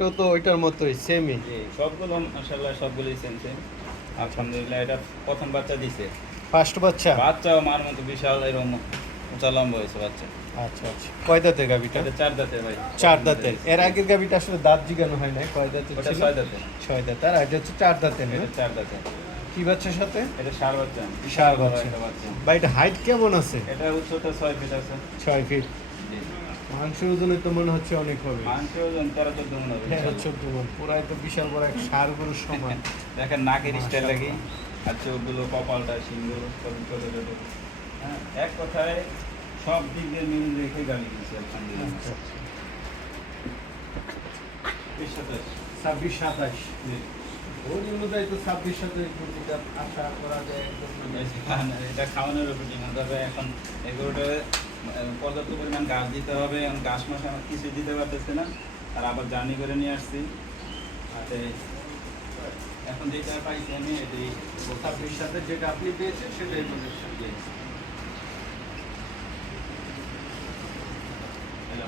ওইটাও তো ওইটার মতোই সেমই। জি, সবগুলো মাশাআল্লাহ সবগুলোই সেম সেম। আলহামদুলিল্লাহ এটা প্রথম বাচ্চা দিছে। ফার্স্ট বাচ্চা? বাচ্চাও মার মতো বিশাল এরকম উঁচা লম্বা হয়েছে বাচ্চা। আচ্ছা আচ্ছা, কয় দাঁতের গাভিটা? এটা 4 দাঁতের ভাই। 4 দাঁতের। এর আগের গাভিটা আসলে দাঁত জিগানো হয় নাই, কয় দাঁতের ওটা ছিল? 6 দাঁতের। 6 দাঁতের, আর এটা হচ্ছে 4 দাঁতের না? এটা 4 দাঁতের। কি বাচ্চার সাথে? এটা ষাঁড় বাচ্চা। ষাঁড় বড় বাচ্চা। একটা বাচ্চা। বা এটা হাইট কেমন আছে? এটা উচ্চতা 6 ফিট আছে। 6 ফিট। জি। মাংসের ওজনে তো মনে হচ্ছে অনেক হবে। মাংসের ওজন 13-14 মণ হবে। 13-14 মণ, পুরাই তো বিশাল বড় এক ষাঁড় গরুর সমান। দেখেন নাকের স্টাইল মাশাআল্লাহ। লাগি আর চোখগুলো, কপালটা, সিংগুলো সব ছোট ছোট। হ্যাঁ, এক কথায় সব দিক দিয়ে মিল রেখে গাড়ি কিনছি আলহামদুলিল্লাহ। আচ্ছা আচ্ছা। 27। 26-27। জি। ওই অনুযায়ী তো 26-27 গরুটা আশা করা যায় একদম মানে এটা খাওয়ানোর উপর ডিমান্ড হবে। এখন এগুলোটা পর্যাপ্ত পরিমাণ ঘাস দিতে হবে। এখন ঘাস মাস আমার কিছুই দিতে পারতেছে না, আর আবার জার্নি করে নিয়ে আসছি। আর এখন যেটা পাইছি আমি এটাই 26-27 যেটা আপনি পেয়েছেন সেটাই বলেছেন। হ্যালো।